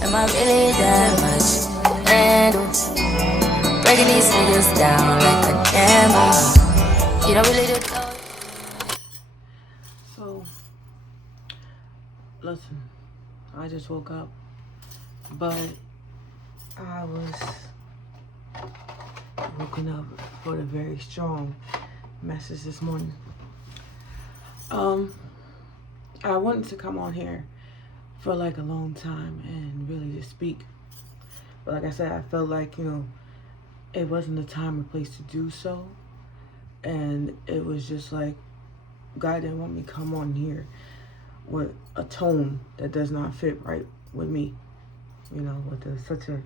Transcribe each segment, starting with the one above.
Am I really that much to handle? Breaking these niggas down like a gamble. You don't really do. So, listen, I just woke up, but I was woken up for a very strong message this morning. I wanted to come on here for like a long time and really just speak. But like I said, I felt like, it wasn't the time or place to do so. And it was just like, God didn't want me to come on here with a tone that does not fit right with me. With such a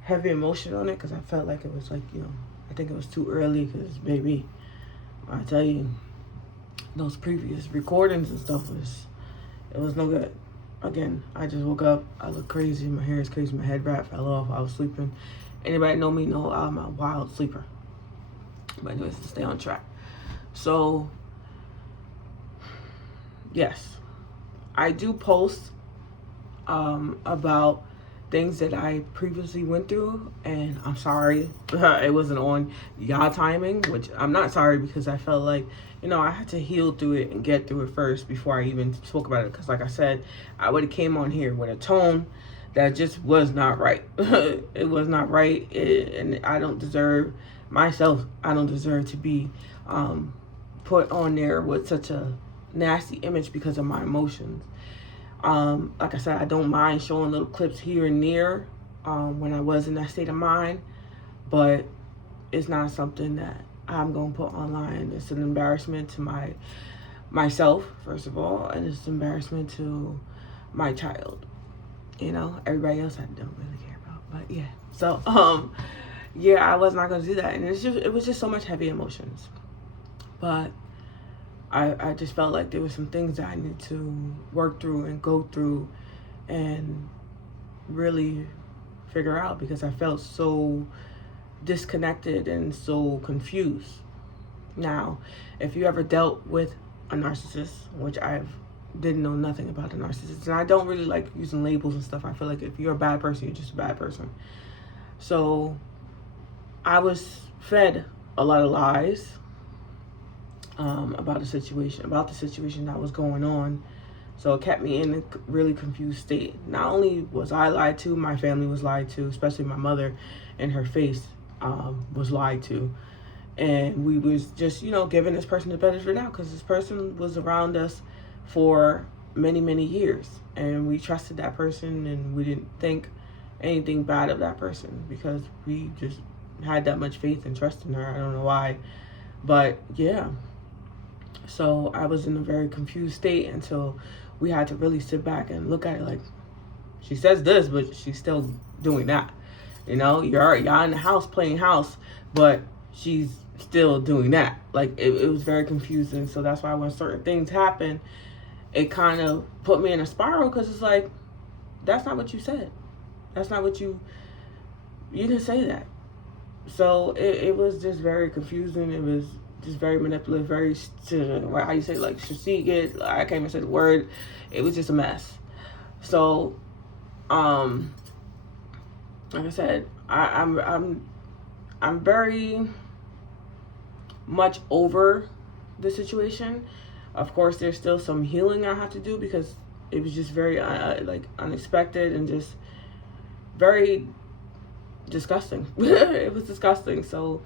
heavy emotion on it, because I felt like it was like, I think it was too early, because baby, I tell you, those previous recordings and stuff it was no good. Again, I just woke up, I look crazy, my hair is crazy, my head wrap fell off, I was sleeping. Anybody know me know I'm a wild sleeper. But anyways, to stay on track. So, yes, I do post about things that I previously went through, and I'm sorry it wasn't on y'all timing, which I'm not sorry, because I felt like, I had to heal through it and get through it first before I even spoke about it, because like I said, I would have came on here with a tone that just was not right. It was not right, and I don't deserve to be put on there with such a nasty image because of my emotions. Like I said, I don't mind showing little clips here and there when I was in that state of mind, but it's not something that I'm going to put online. It's an embarrassment to myself, first of all, and it's an embarrassment to my child. Everybody else I don't really care about, but yeah. So, yeah, I was not going to do that, and it was just so much heavy emotions. But I just felt like there were some things that I needed to work through and go through and really figure out, because I felt so disconnected and so confused. Now, if you ever dealt with a narcissist, which I didn't know nothing about a narcissist, and I don't really like using labels and stuff. I feel like if you're a bad person, you're just a bad person. So I was fed a lot of lies about the situation that was going on. So it kept me in a really confused state. Not only was I lied to, my family was lied to, especially my mother, and her face was lied to. And we was just, giving this person the benefit of the doubt, because this person was around us for many, many years. And we trusted that person, and we didn't think anything bad of that person, because we just had that much faith and trust in her. I don't know why. But yeah. So I was in a very confused state until we had to really sit back and look at it like, she says this, but she's still doing that. Y'all in the house playing house, but she's still doing that. Like, it was very confusing. So that's why when certain things happen, it kind of put me in a spiral, because it's like, that's not what you said. That's not what you didn't say that. So it was just very confusing. It was just very manipulative, very, how you say, like, strategic. I can't even say the word. It was just a mess. So, like I said, I'm very much over the situation. Of course, there's still some healing I have to do, because it was just very unexpected and just very disgusting. It was disgusting. So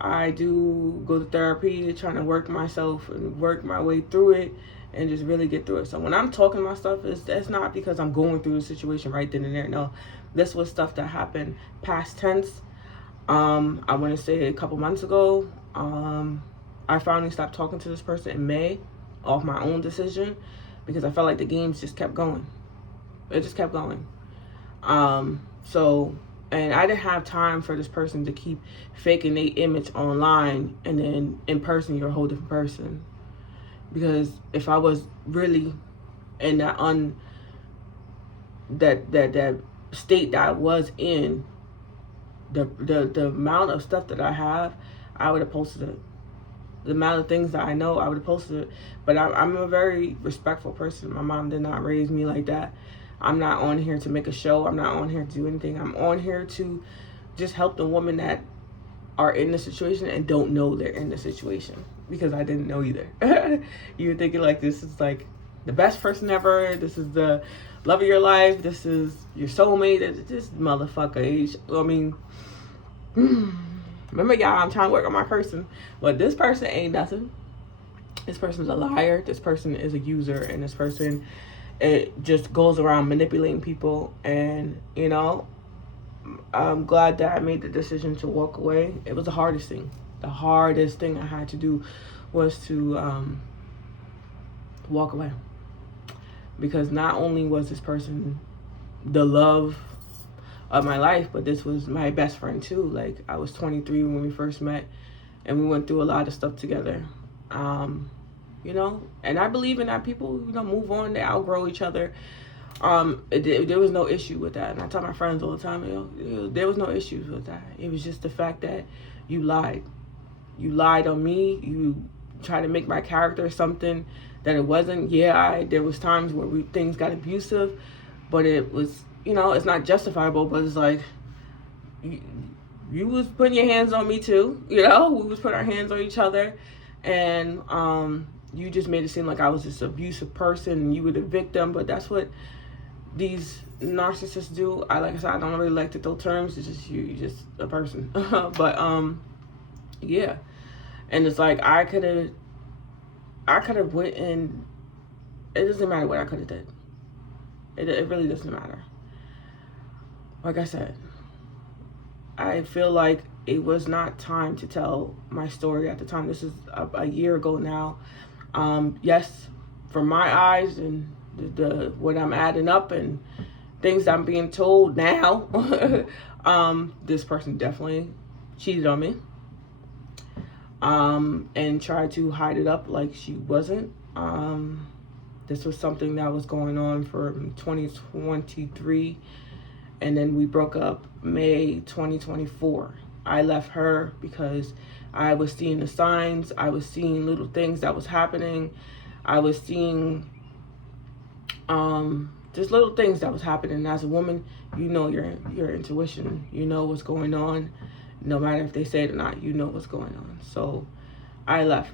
I do go to therapy, trying to work myself and work my way through it and just really get through it. So when I'm talking about stuff, it's not because I'm going through the situation right then and there. No, this was stuff that happened past tense. I want to say a couple months ago. I finally stopped talking to this person in May off my own decision, because I felt like the games just kept going. It just kept going. And I didn't have time for this person to keep faking their image online, and then in person you're a whole different person. Because if I was really in that that state that I was in, the amount of stuff that I have, I would have posted it. The amount of things that I know, I would have posted it. But I'm a very respectful person. My mom did not raise me like that. I'm not on here to make a show. I'm not on here to do anything. I'm on here to just help the women that are in the situation and don't know they're in the situation, because I didn't know either. You're thinking like, this is like the best person ever. This is the love of your life. This is your soulmate. This motherfucker. I mean, remember y'all, I'm trying to work on my person, but this person ain't nothing. This person's a liar. This person is a user, and this person, it just goes around manipulating people. And you know, I'm glad that I made the decision to walk away. It was the hardest thing. The hardest thing I had to do was to walk away, because not only was this person the love of my life, but this was my best friend too. Like, I was 23 when we first met, and we went through a lot of stuff together. You know, and I believe in that. People, you know, move on, they outgrow each other. There was no issue with that, and I tell my friends all the time, you know, there was no issues with that. It was just the fact that you lied on me. You tried to make my character something that it wasn't. Yeah, there was times where things got abusive, but it was, you know, it's not justifiable, but it's like, you was putting your hands on me too, you know. We was putting our hands on each other, and you just made it seem like I was this abusive person and you were the victim. But that's what these narcissists do. Like I said, I don't really like to throw terms. It's just you're just a person. But yeah, and it's like I could have went and it doesn't matter what I could have did. It really doesn't matter. Like I said, I feel like it was not time to tell my story at the time. This is a year ago now. Yes, from my eyes and the what I'm adding up and things I'm being told now, this person definitely cheated on me, and tried to hide it up like she wasn't. This was something that was going on from 2023, and then we broke up May 2024. I left her because I was seeing the signs. I was seeing little things that was happening. I was seeing just little things that was happening. As a woman, you know your intuition. You know what's going on. No matter if they say it or not, you know what's going on. So I left.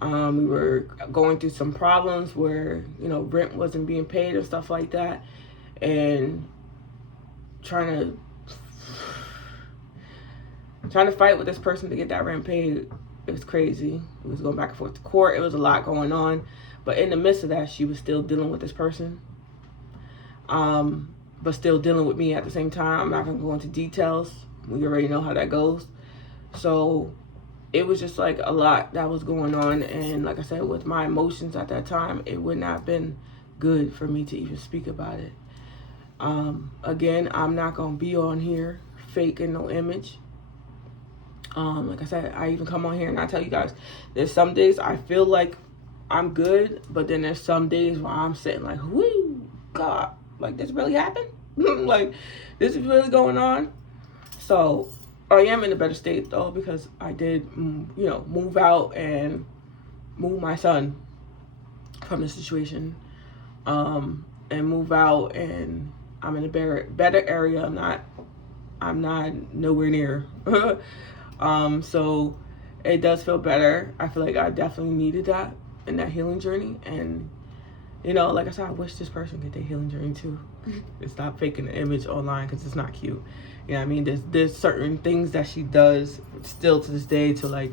We were going through some problems where, you know, rent wasn't being paid and stuff like that. And trying to fight with this person to get that rent paid. It was crazy. It was going back and forth to court. It was a lot going on. But in the midst of that, she was still dealing with this person. But still dealing with me at the same time. I'm not going to go into details. We already know how that goes. So it was just like a lot that was going on. And like I said, with my emotions at that time, it would not have been good for me to even speak about it. Again, I'm not going to be on here faking no image. Like I said, I even come on here and I tell you guys, there's some days I feel like I'm good, but then there's some days where I'm sitting like, whoo, God, like this really happened? Like, this is really going on? So I am in a better state though, because I did, you know, move out and move my son from the situation, and move out, and I'm in a better area. I'm not nowhere near. So it does feel better. I feel like I definitely needed that in that healing journey. And, you know, like I said, I wish this person could take healing journey too. And stop faking the image online, because it's not cute. You know what I mean? There's certain things that she does still to this day to like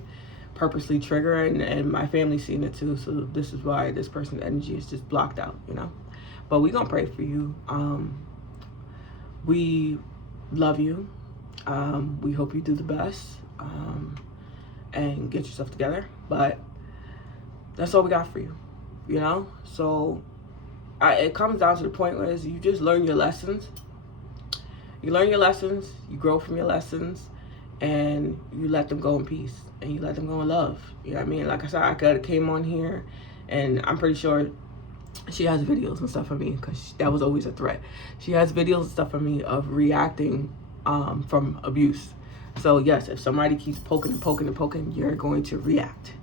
purposely trigger, and my family's seen it too. So this is why this person's energy is just blocked out, you know? But we gonna pray for you. We love you. We hope you do the best, and get yourself together. But that's all we got for you, you know? So it comes down to the point where you just learn your lessons. You learn your lessons, you grow from your lessons, and you let them go in peace, and you let them go in love. You know what I mean? Like I said, I could have came on here, and I'm pretty sure she has videos and stuff of me, because that was always a threat. She has videos and stuff of me of reacting from abuse. So yes, if somebody keeps poking and poking and poking, you're going to react.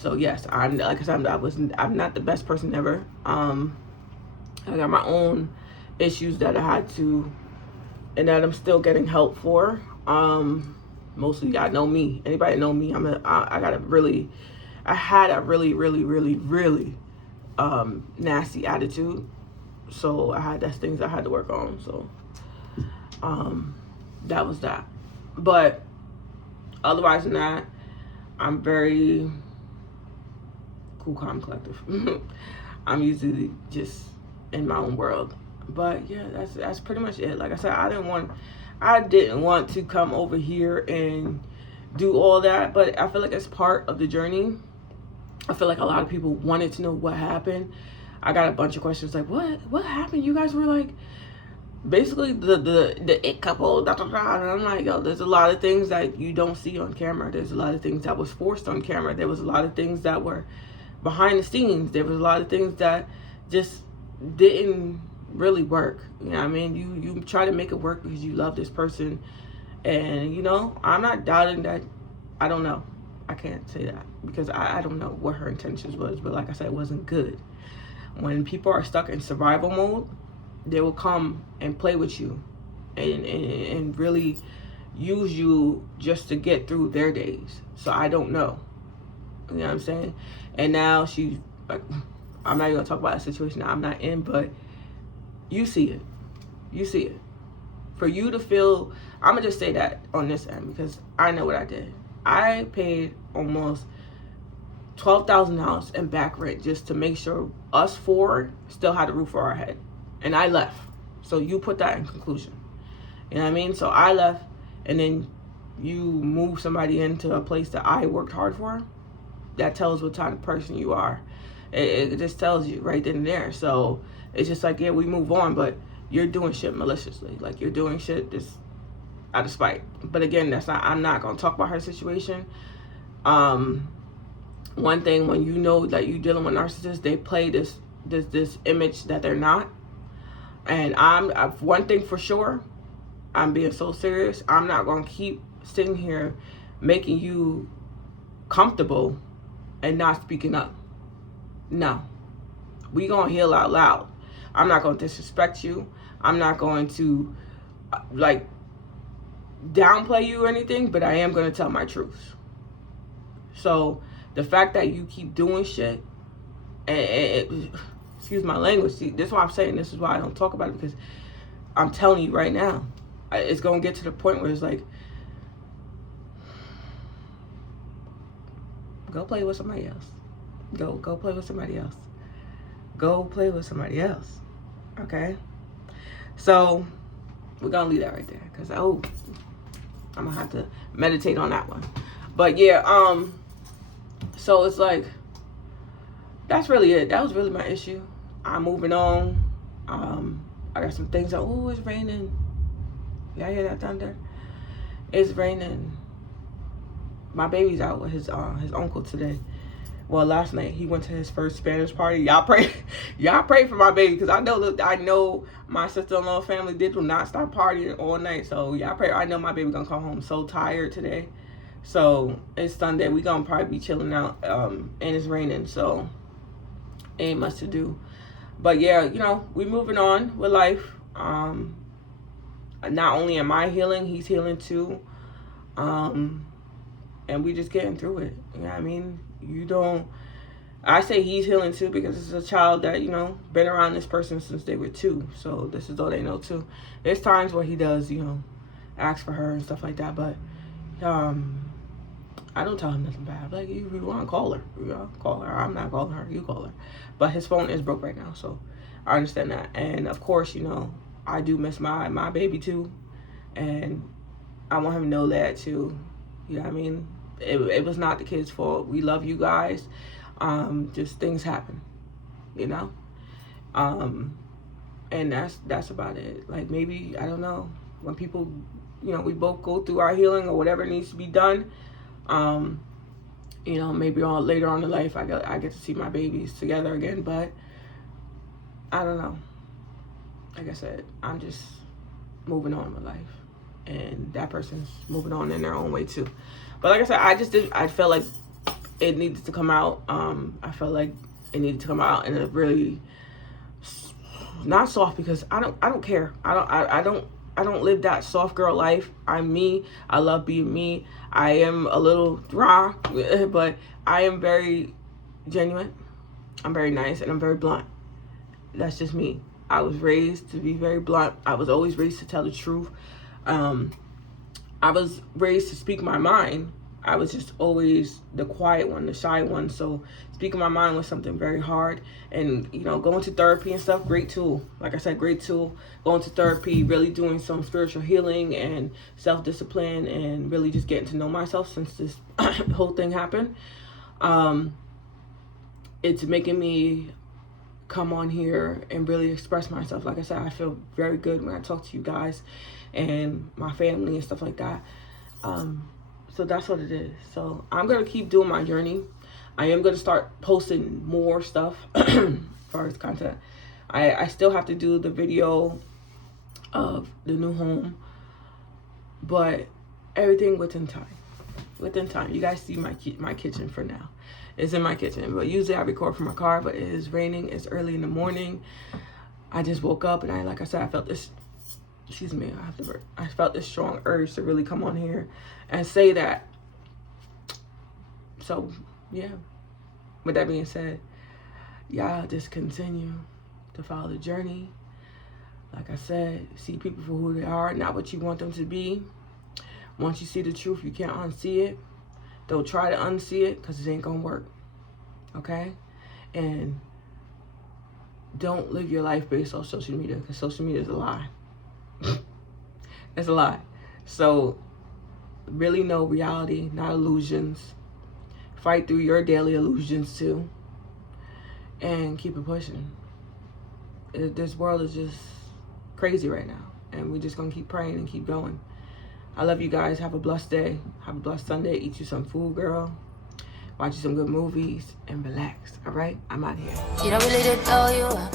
So yes, I'm like I said, I'm not the best person ever. I got my own issues that I had to, and that I'm still getting help for. Mostly y'all know me. Anybody know me? I had a really nasty attitude. So that's things I had to work on. So that was that. But otherwise than that, I'm very cool, calm, collective. I'm usually just in my own world. But yeah, that's pretty much it. Like I said, I didn't want to come over here and do all that, but I feel like it's part of the journey. I feel like a lot of people wanted to know what happened. I got a bunch of questions like, what happened? You guys were like basically the it couple, da, da, da. And I'm like, yo, there's a lot of things that you don't see on camera. There's a lot of things that was forced on camera. There was a lot of things that were behind the scenes. There was a lot of things that just didn't really work. You know what I mean? You try to make it work because you love this person. And, you know, I'm not doubting that. I don't know. I can't say that because I don't know what her intentions was. But like I said, it wasn't good. When people are stuck in survival mode, they will come and play with you and really use you just to get through their days. So I don't know. You know what I'm saying? And now she's like, I'm not even gonna talk about a situation that I'm not in, but you see it. You see it. For you to feel, I'm gonna just say that on this end because I know what I did. I paid almost $12,000 in back rent just to make sure us four still had a roof over our head. And I left. So you put that in conclusion. You know what I mean? So I left, and then you move somebody into a place that I worked hard for. That tells what kind of person you are. It just tells you right then and there. So it's just like, yeah, we move on, but you're doing shit maliciously. Like, you're doing shit just out of spite. But again, I'm not going to talk about her situation. One thing, when you know that you're dealing with narcissists, they play this image that they're not. And one thing for sure, I'm being so serious. I'm not going to keep sitting here making you comfortable and not speaking up. No. We going to heal out loud. I'm not going to disrespect you. I'm not going to, like, downplay you or anything, but I am going to tell my truth. So the fact that you keep doing shit, and excuse my language, see, this is why I'm saying this is why I don't talk about it, because I'm telling you right now, it's going to get to the point where it's like, go play with somebody else. Go play with somebody else. Go play with somebody else. Okay? So we're going to leave that right there, because I'm going to have to meditate on that one. But yeah, so it's like, that's really it. That was really my issue. I'm moving on. I got some things that, oh, it's raining. Y'all hear that thunder? It's raining. My baby's out with his uncle today. Well, last night he went to his first Spanish party. Y'all pray for my baby, because I know my sister-in-law family did not stop partying all night. So y'all pray. I know my baby gonna come home so tired today. So it's Sunday. We gonna probably be chilling out. And it's raining, so ain't much to do. But yeah, you know, we moving on with life. Not only am I healing, he's healing too. And we just getting through it. You know what I mean? I say he's healing too, because this is a child that, you know, been around this person since they were 2. So this is all they know too. There's times where he does, you know, ask for her and stuff like that. But I don't tell him nothing bad. Like, you want to call her, you know, call her. I'm not calling her, you call her. But his phone is broke right now, so I understand that. And of course, you know, I do miss my baby too. And I want him to know that too. You know what I mean? It was not the kid's fault. We love you guys. Just things happen, you know? And that's about it. Like, maybe, I don't know, when people, you know, we both go through our healing or whatever needs to be done, you know, maybe later on in life I get to see my babies together again. But I don't know. Like I said, I'm just moving on with life, and that person's moving on in their own way too. But like I said, I felt like it needed to come out. I felt like it needed to come out in a really not soft, because I don't care. I don't live that soft girl life. I'm me. I love being me. I am a little raw, but I am very genuine. I'm very nice, and I'm very blunt. That's just me. I was raised to be very blunt. I was always raised to tell the truth. I was raised to speak my mind. I was just always the quiet one, the shy one. So speaking my mind was something very hard. And, you know, going to therapy and stuff, great tool. Like I said, great tool. Going to therapy, really doing some spiritual healing and self-discipline, and really just getting to know myself since this whole thing happened. It's making me come on here and really express myself. Like I said, I feel very good when I talk to you guys and my family and stuff like that. So that's what it is. So I'm going to keep doing my journey. I am going to start posting more stuff as far as content. I still have to do the video of the new home, but everything within time. Within time. You guys see my kitchen for now. It's in my kitchen, but usually I record from my car, but it is raining. It's early in the morning. I just woke up, and like I said, I felt this, excuse me, I felt this strong urge to really come on here and say that. So, yeah. With that being said, y'all just continue to follow the journey. Like I said, see people for who they are, not what you want them to be. Once you see the truth, you can't unsee it. Don't try to unsee it, because it ain't gonna work. Okay? And don't live your life based on social media, because social media is a lie. It's a lie. So really know reality, not illusions. Fight through your daily illusions too, and keep it pushing. This world is just crazy right now, and we're just gonna keep praying and keep going. I love you guys. Have a blessed day. Have a blessed Sunday. Eat you some food, girl. Watch you some good movies and relax. All right? I'm out here. You don't really know you.